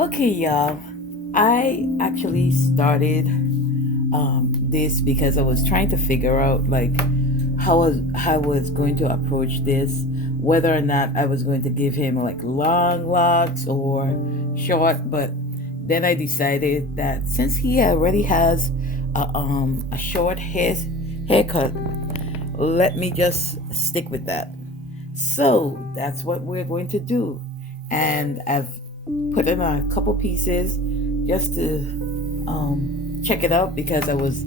Okay, y'all. I actually started this because I was trying to figure out like how I was going to approach this, whether or not I was going to give him like long locks or short. But then I decided that since he already has a short haircut, let me just stick with that. So that's what we're going to do. And I've put in a couple pieces just to check it out because I was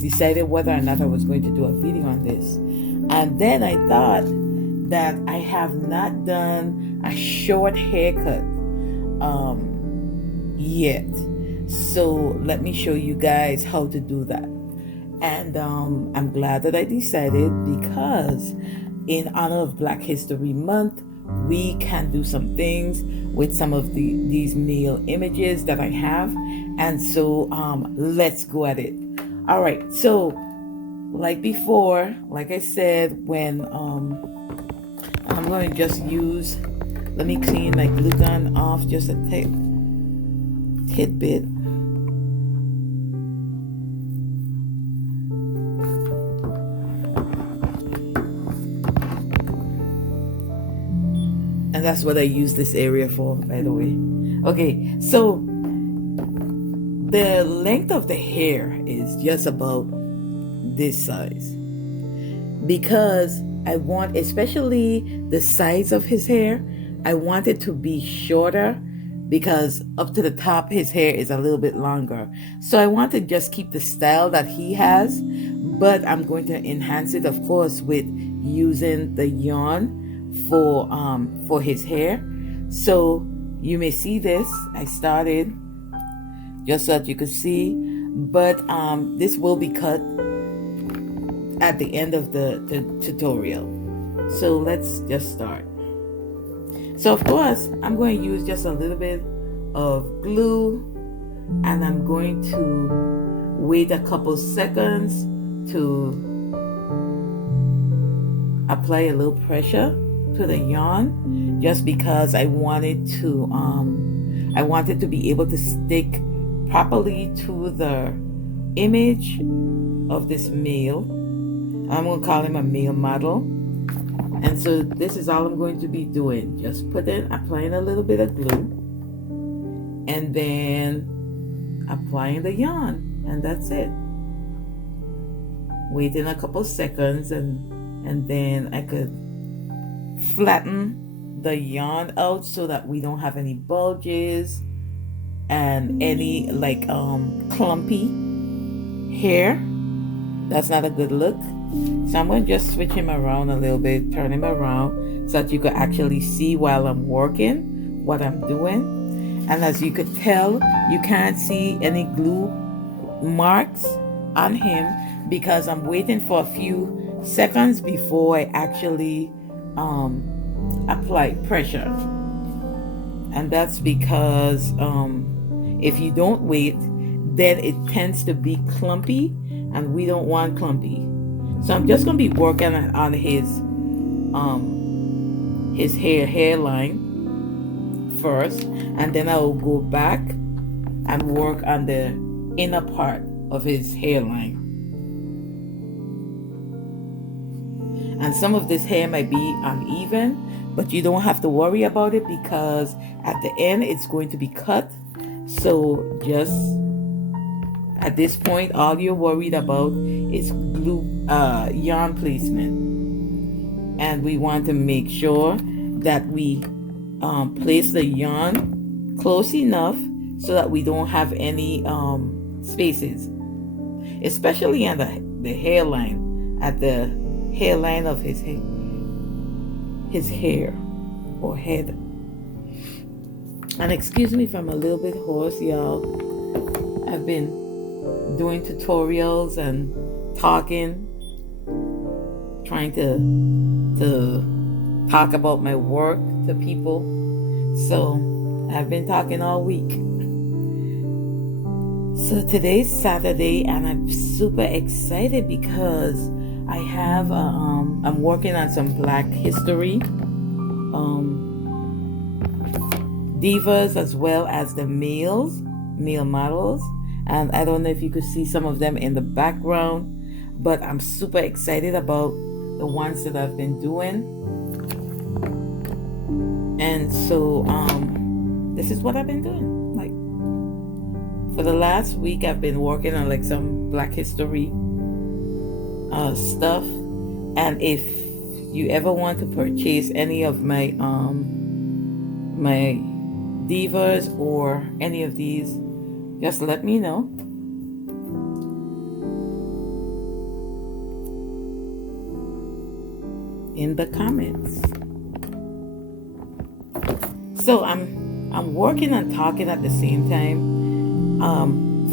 deciding whether or not I was going to do a video on this. And then I thought that I have not done a short haircut yet. So let me show you guys how to do that. And I'm glad that I decided because in honor of Black History Month, we can do some things with some of these male images that I have. And so let's go at it. All right. So like before, like I said, when I'm going to just use, let me clean my glue gun off just a tidbit. And that's what I use this area for, by the way. Okay, so the length of the hair is just about this size because I want, especially the size of his hair, I want it to be shorter because up to the top his hair is a little bit longer. So I want to just keep the style that he has, but I'm going to enhance it, of course, with using the yarn for his hair. So you may see this. I started just so that you could see, but this will be cut at the end of the tutorial. So let's just start. So of course I'm going to use just a little bit of glue, and I'm going to wait a couple seconds to apply a little pressure to the yarn, just because I wanted to be able to stick properly to the image of this male. I'm going to call him a male model. And so this is all I'm going to be doing. Just applying a little bit of glue and then applying the yarn, and that's it. Waiting a couple seconds, and then I could flatten the yarn out so that we don't have any bulges and any like clumpy hair. That's not a good look. So I'm going to just switch him around a little bit, turn him around so that you could actually see while I'm working what I'm doing. And as you could tell, you can't see any glue marks on him because I'm waiting for a few seconds before I actually apply pressure. And that's because if you don't wait, then it tends to be clumpy, and we don't want clumpy. So I'm just going to be working on his hairline first, and then I will go back and work on the inner part of his hairline. And some of this hair might be uneven, but you don't have to worry about it because at the end it's going to be cut. So just at this point, all you're worried about is glue, yarn placement. And we want to make sure that we place the yarn close enough so that we don't have any spaces, especially on the hairline, at the hairline of his hair or head. And excuse me if I'm a little bit hoarse, y'all. I've been doing tutorials and talking, trying to talk about my work to people. So I've been talking all week. So today's Saturday, and I'm super excited because I have I'm working on some Black History divas as well as the male models. And I don't know if you could see some of them in the background, but I'm super excited about the ones that I've been doing. And so this is what I've been doing. Like for the last week, I've been working on like some Black History stuff. And if you ever want to purchase any of my my divas or any of these, just let me know. In the comments. So I'm working and talking at the same time.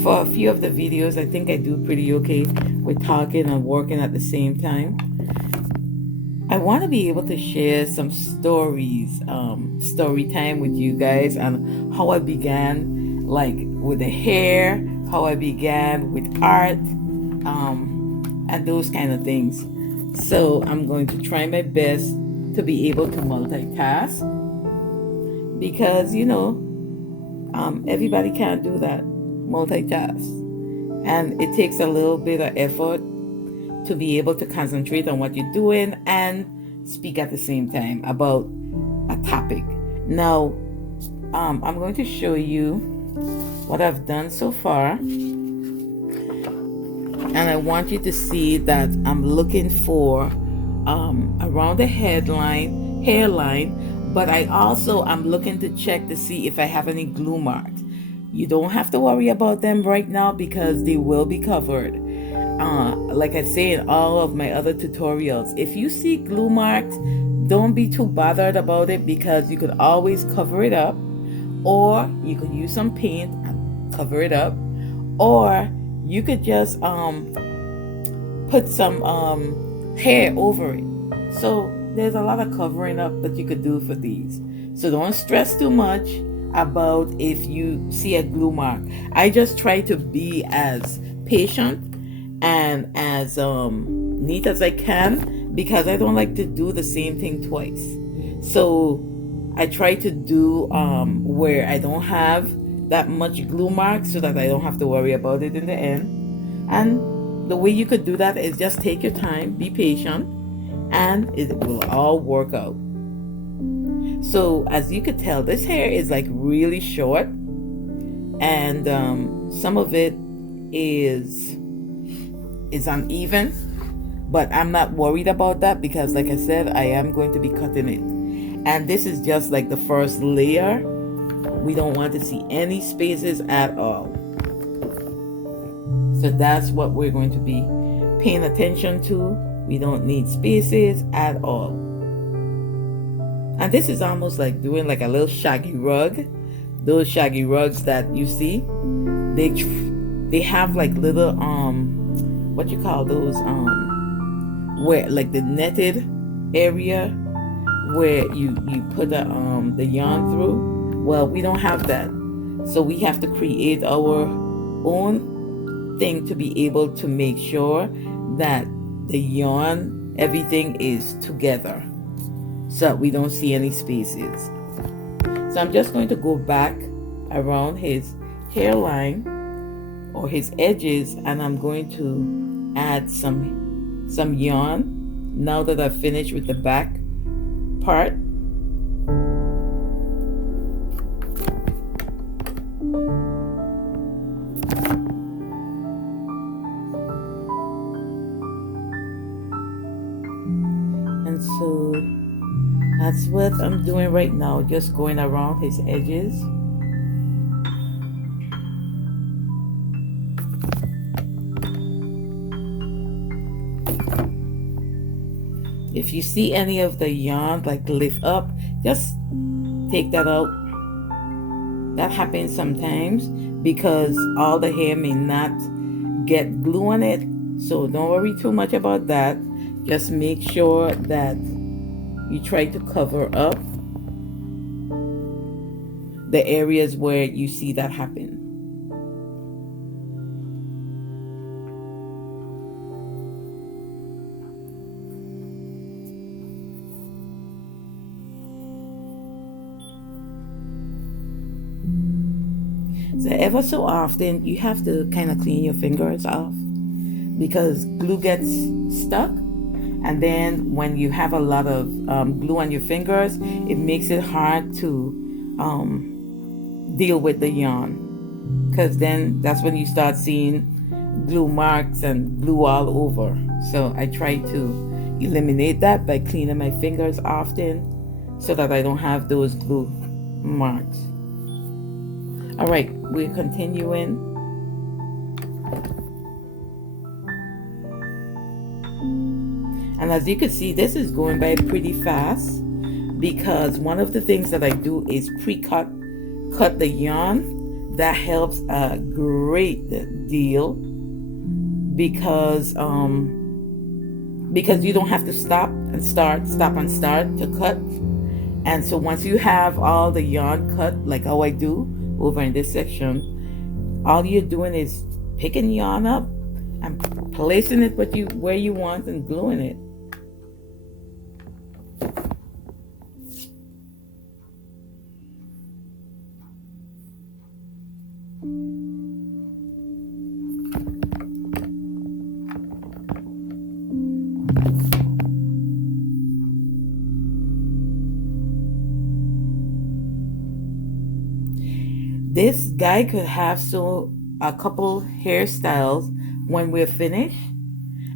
For a few of the videos, I think I do pretty okay with talking and working at the same time. I want to be able to share some stories, story time with you guys on how I began, like with the hair, how I began with art, and those kind of things. So I'm going to try my best to be able to multitask because, everybody can't do that, multitask. And it takes a little bit of effort to be able to concentrate on what you're doing and speak at the same time about a topic. Now, I'm going to show you what I've done so far. And I want you to see that I'm looking for around the hairline, but I'm looking to check to see if I have any glue marks. You don't have to worry about them right now because they will be covered. Like I say in all of my other tutorials, if you see glue marks, don't be too bothered about it because you could always cover it up, or you could use some paint and cover it up, or you could just put some hair over it. So there's a lot of covering up that you could do for these. So don't stress too much about if you see a glue mark. I just try to be as patient and as neat as I can because I don't like to do the same thing twice. So I try to do where I don't have that much glue mark so that I don't have to worry about it in the end. And the way you could do that is just take your time, be patient, and it will all work out. So as you could tell, this hair is like really short, and some of it is uneven, but I'm not worried about that because like I said, I am going to be cutting it. And this is just like the first layer. We don't want to see any spaces at all. So that's what we're going to be paying attention to. We don't need spaces at all. And this is almost like doing like a little shaggy rug. Those shaggy rugs that you see, they have like little what you call those where like the netted area where you put the yarn through. Well, we don't have that, so we have to create our own thing to be able to make sure that the yarn, everything is together so that we don't see any spaces. So I'm just going to go back around his hairline or his edges, and I'm going to add some yarn now that I've finished with the back part. And so that's what I'm doing right now, just going around his edges. If you see any of the yarn like lift up, just take that out. That happens sometimes because all the hair may not get glue on it. So don't worry too much about that. Just make sure that you try to cover up the areas where you see that happen. So ever so often, you have to kind of clean your fingers off because glue gets stuck. And then when you have a lot of glue on your fingers, it makes it hard to deal with the yarn. Because then that's when you start seeing glue marks and glue all over. So I try to eliminate that by cleaning my fingers often so that I don't have those glue marks. All right, we're continuing. And as you can see, this is going by pretty fast because one of the things that I do is pre-cut the yarn. That helps a great deal because you don't have to stop and start to cut. And so once you have all the yarn cut, like how I do over in this section, all you're doing is picking yarn up and placing it where you want and gluing it. This guy could have a couple hairstyles when we're finished,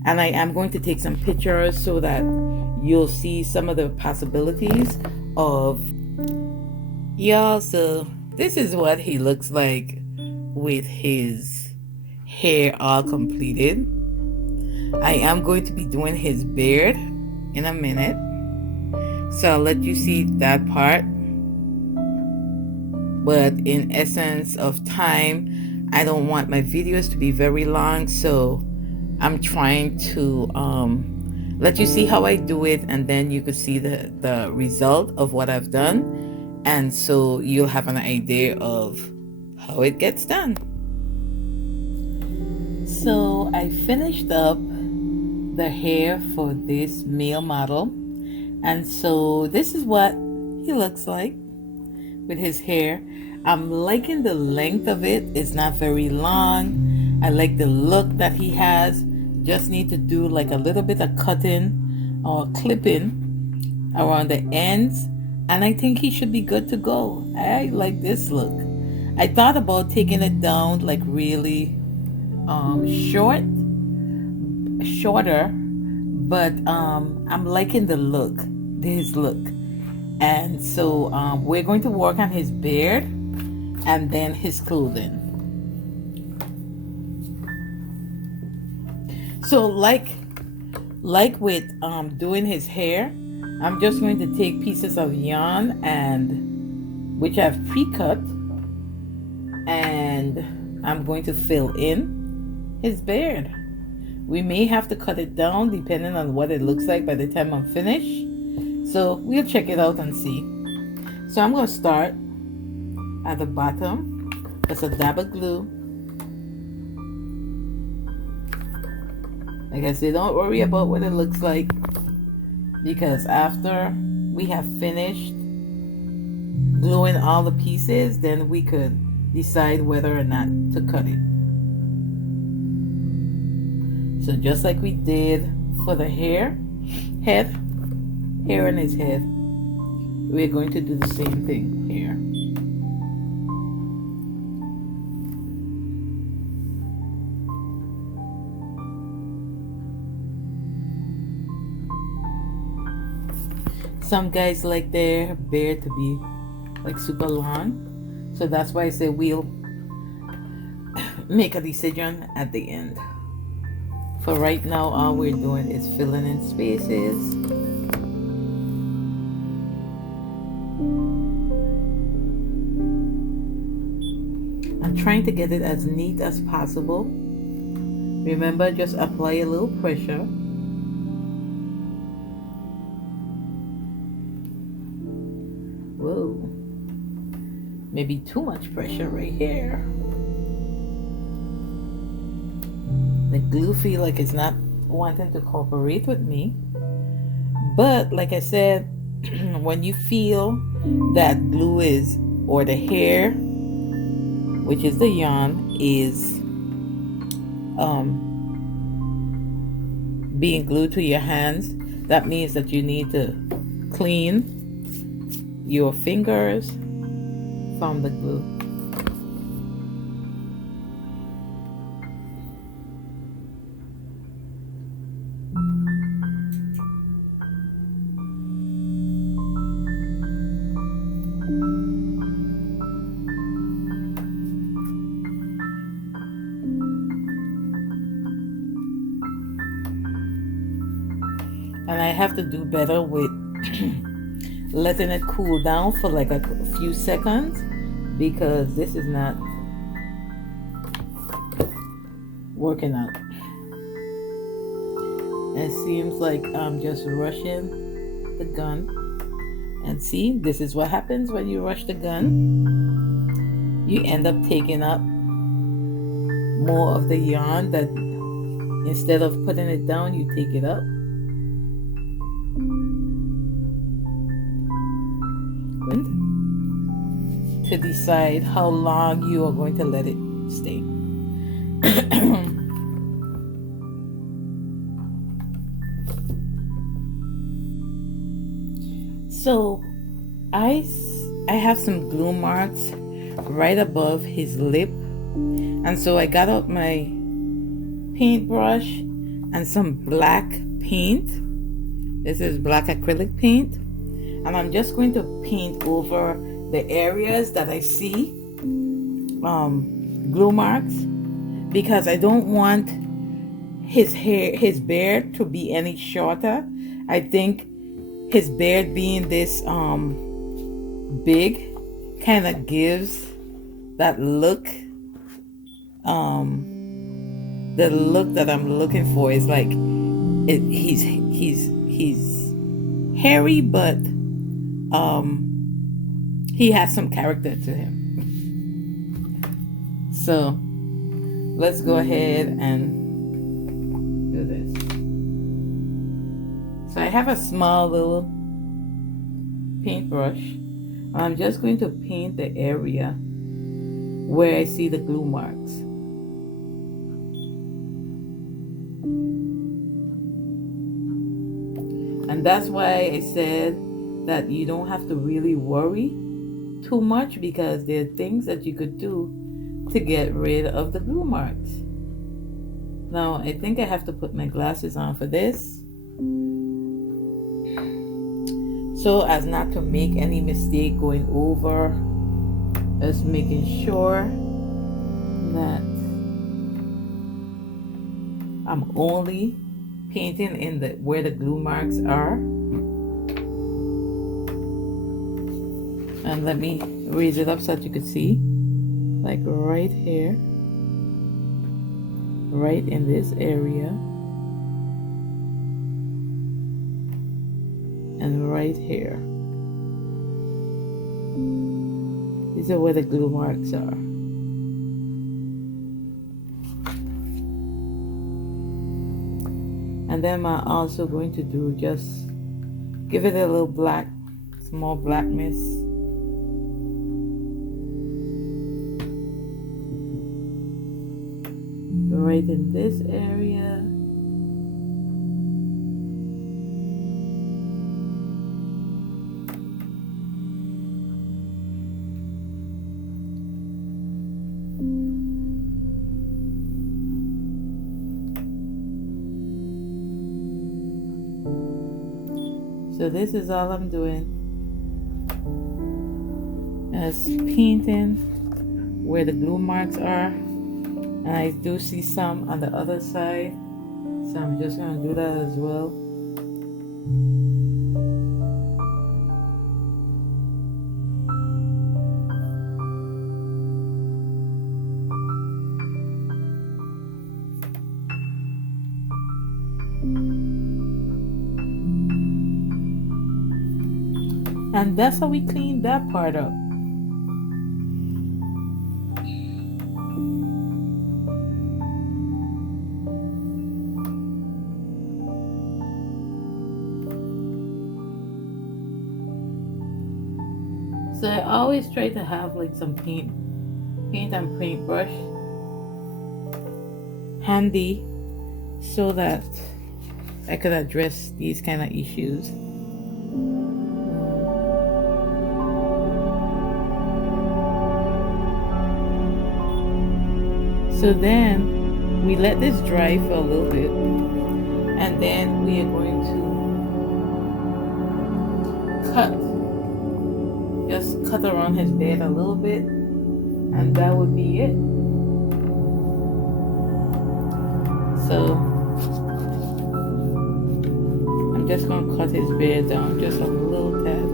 and I am going to take some pictures so that you'll see some of the possibilities of y'all. So this is what he looks like with his hair all completed. I am going to be doing his beard in a minute, so I'll let you see that part. But in essence of time, I don't want my videos to be very long, so I'm trying to let you see how I do it, and then you could see the result of what I've done, and so you'll have an idea of how it gets done. So I finished up the hair for this male model, and so this is what he looks like with his hair. I'm liking the length of it. It's not very long. I like the look that he has. Just need to do like a little bit of cutting or clipping around the ends, and I think he should be good to go. I like this look. I thought about taking it down like really shorter, but I'm liking the look, his look. And so we're going to work on his beard and then his clothing. So like with doing his hair, I'm just going to take pieces of yarn and which I've pre-cut, and I'm going to fill in his beard. We may have to cut it down depending on what it looks like by the time I'm finished. So we'll check it out and see. So I'm going to start at the bottom. That's a dab of glue. Like I said, don't worry about what it looks like, because after we have finished gluing all the pieces, then we could decide whether or not to cut it. So just like we did for the hair in his head, we're going to do the same thing here. Some guys like their beard to be like super long, so that's why I say we'll make a decision at the end. For right now, all we're doing is filling in spaces. I'm trying to get it as neat as possible. Remember, just apply a little pressure. Whoa, maybe too much pressure right here. The glue feel like it's not wanting to cooperate with me. But like I said, when you feel that glue is, or the hair which is the yarn, is being glued to your hands, that means that you need to clean your fingers from the glue. And I have to do better with letting it cool down for like a few seconds, because this is not working out. It seems like I'm just rushing the gun. And see, this is what happens when you rush the gun. You end up taking up more of the yarn that instead of putting it down, you take it up. To decide how long you are going to let it stay. So I have some glue marks right above his lip, and so I got out my paintbrush and some black paint. This is black acrylic paint, and I'm just going to paint over the areas that I see glue marks, because I don't want his beard to be any shorter. I think his beard being this big kind of gives that look. The look that I'm looking for is like he's hairy, but he has some character to him. So let's go ahead and do this. So I have a small little paintbrush. I'm just going to paint the area where I see the glue marks. And that's why I said that you don't have to really worry too much, because there are things that you could do to get rid of the glue marks. Now, I think I have to put my glasses on for this, so as not to make any mistake going over. Just making sure that I'm only painting in the where the glue marks are. And let me raise it up so that you could see, like right here, right in this area, and right here. These are where the glue marks are. And then I'm also going to do, just give it a little black, small blackness. Right in this area. So this is all I'm doing, is painting where the glue marks are. And I do see some on the other side, so I'm just going to do that as well. And that's how we clean that part up. So I always try to have like some paint paint and paintbrush handy so that I could address these kind of issues. So then we let this dry for a little bit, and then we are going to just cut around his bed a little bit, and that would be it. So I'm just going to cut his beard down just a little tad.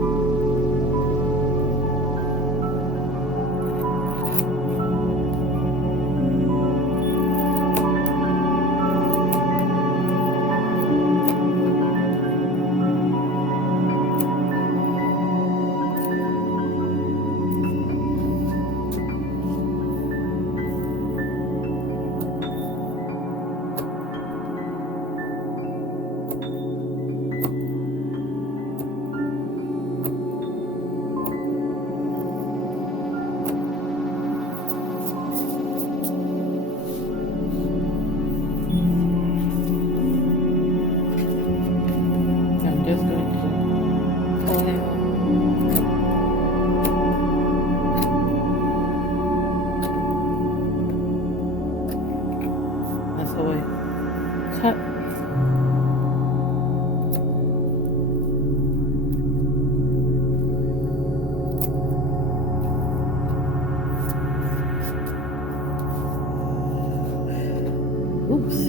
I'm just going to pull him. That's how I cut. Oops.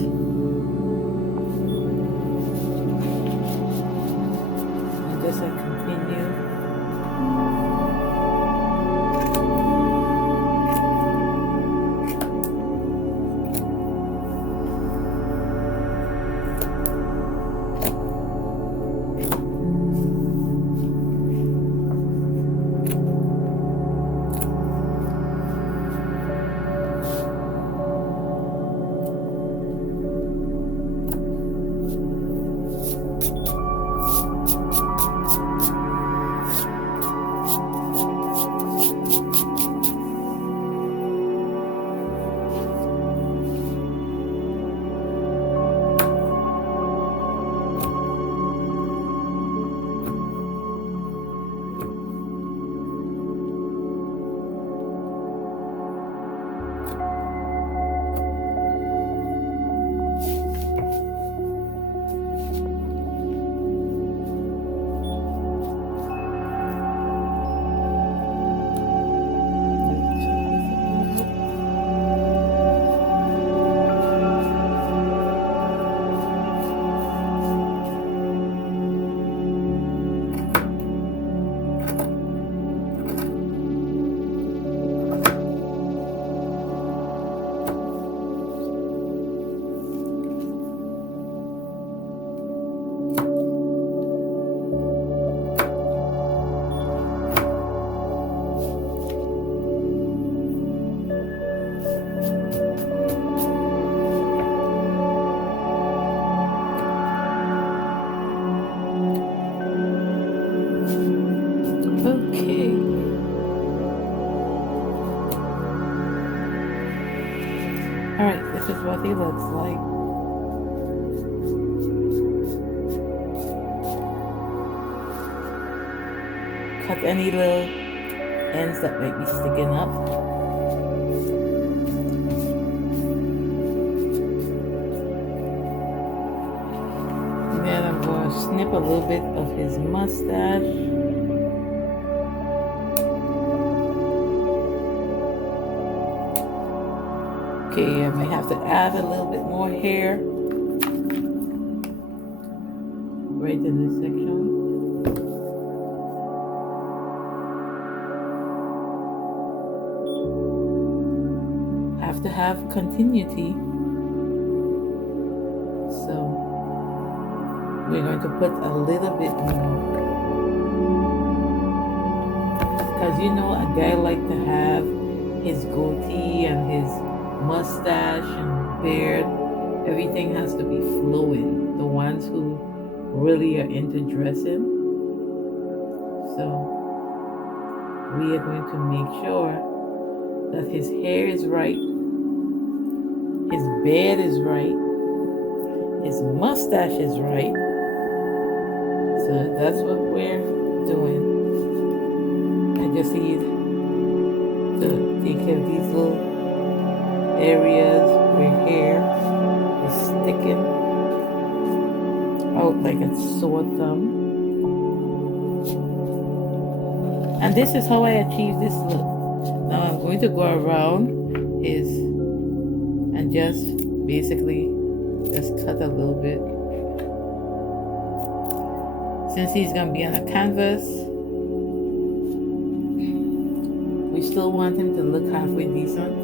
And just like continue. Okay. Alright, this is what he looks like. Cut any little ends that might be sticking up. And then I'm going to snip a little bit of his mustache. Okay, I may have to add a little bit more hair right in this section. Have to have continuity. So we're going to put a little bit more. Because you know, a guy like to have his goatee and his mustache and beard, everything has to be flowing. The ones who really are into dressing. So we are going to make sure that his hair is right, his beard is right, his mustache is right. So that's what we're doing. I just need to take care of these little areas where hair is sticking out like a sore thumb. And this is how I achieve this look. Now I'm going to go around his and just basically just cut a little bit. Since he's gonna be on a canvas, we still want him to look halfway decent.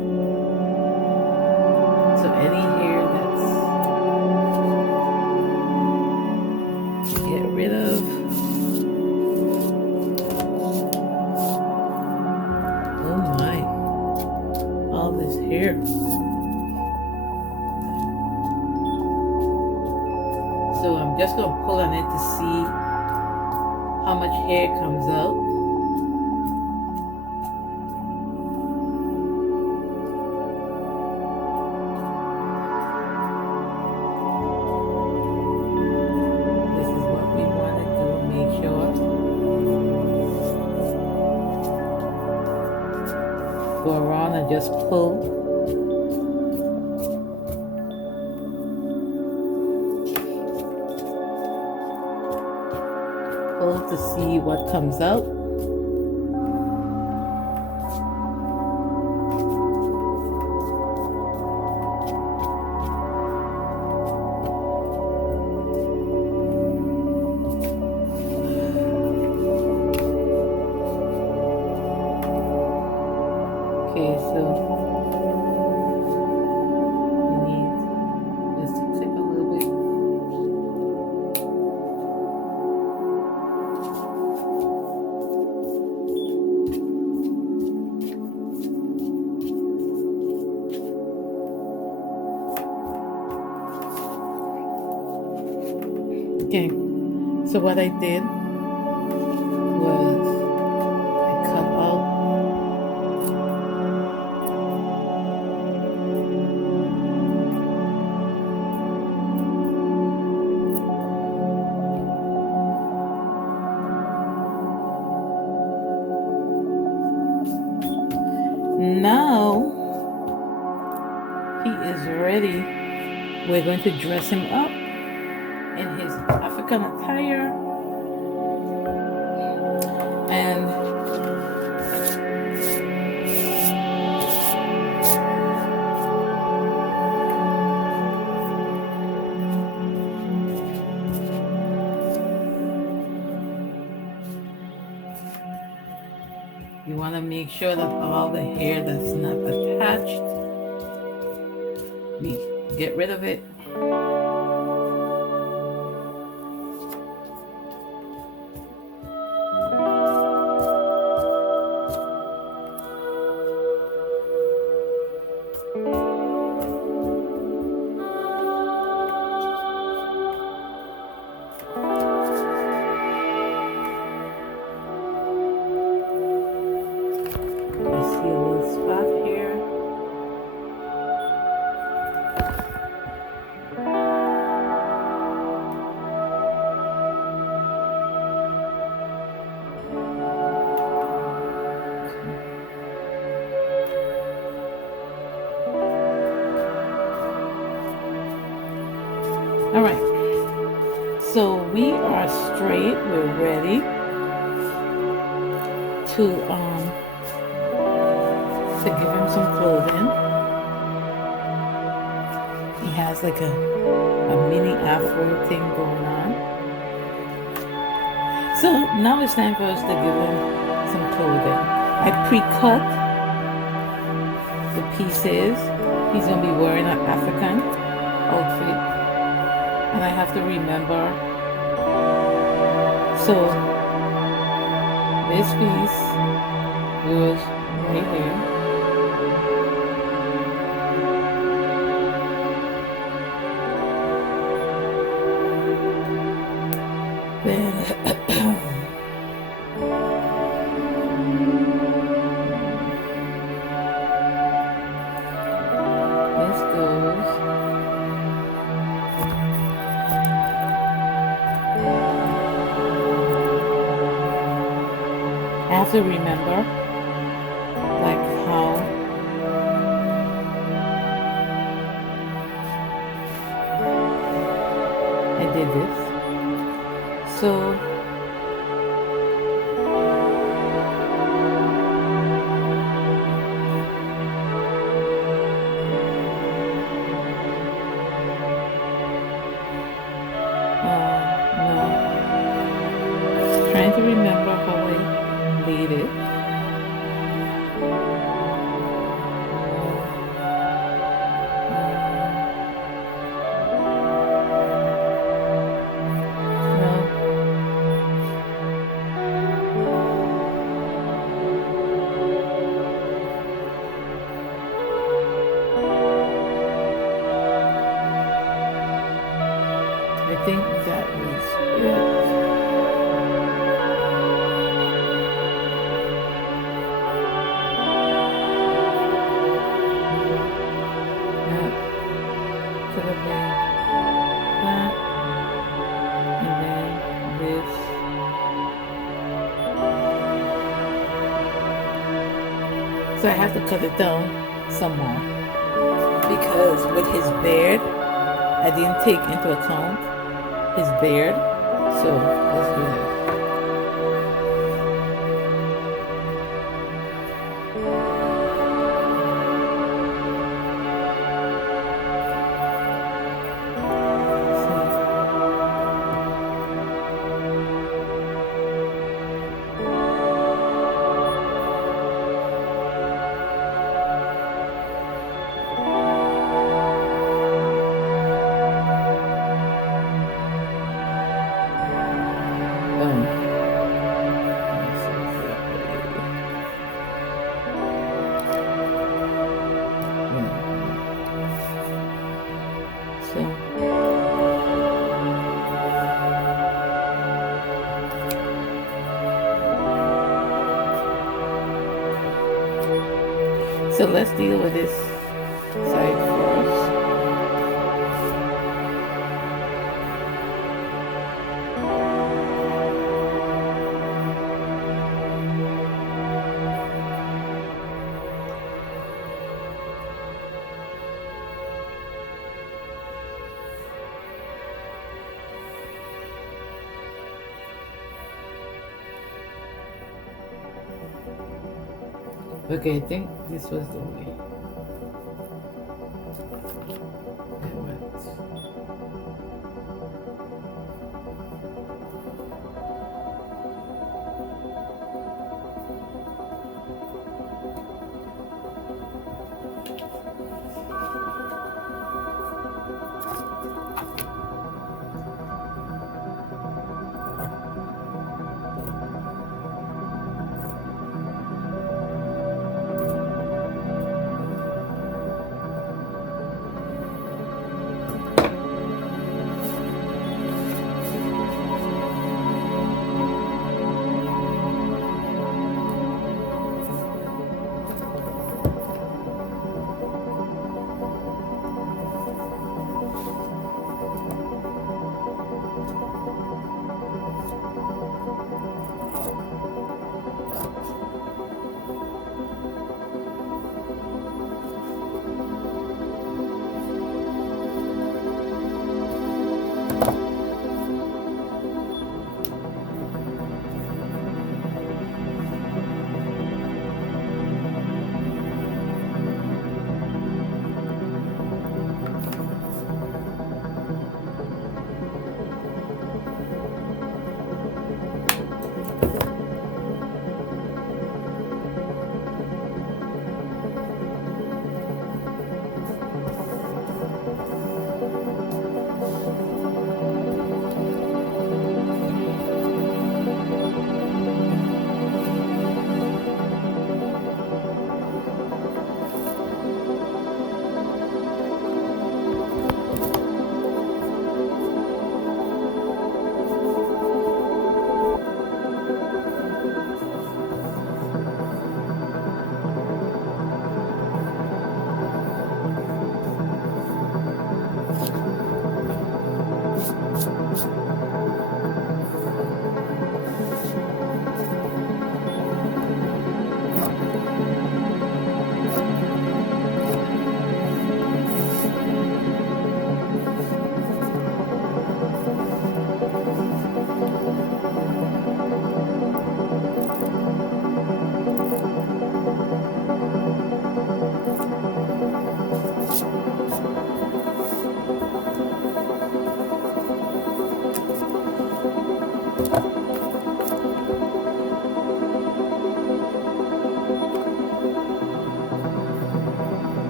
So any hair that's get rid of. Oh my, all this hair. So I'm just gonna pull on it to see how much hair comes out. This is what we want to do, make sure. Go around and just pull. Pull to see what comes out. Okay, so we need just to clip a little bit. Okay, so what I did was I cut out now he is ready. We're going to dress him up in his African attire, and you want to make sure that all the hair that's not attached, we get rid of it. I see a little spot here. All right, so we are straight. We're ready to give him some clothing. He has like a mini afro thing going on. So now it's time for us to give him some clothing. I pre-cut the pieces. He's gonna be wearing an African outfit, and I have to remember. So this piece goes right here. Then to remember like how I did this. So no, trying to remember how I laid it. No, I think that was it. That could have been that, and then this. So I have to cut it down some more because with his beard, I didn't take into account his beard. So let's do that. So let's deal with this side first. Okay, I think this was the way it went.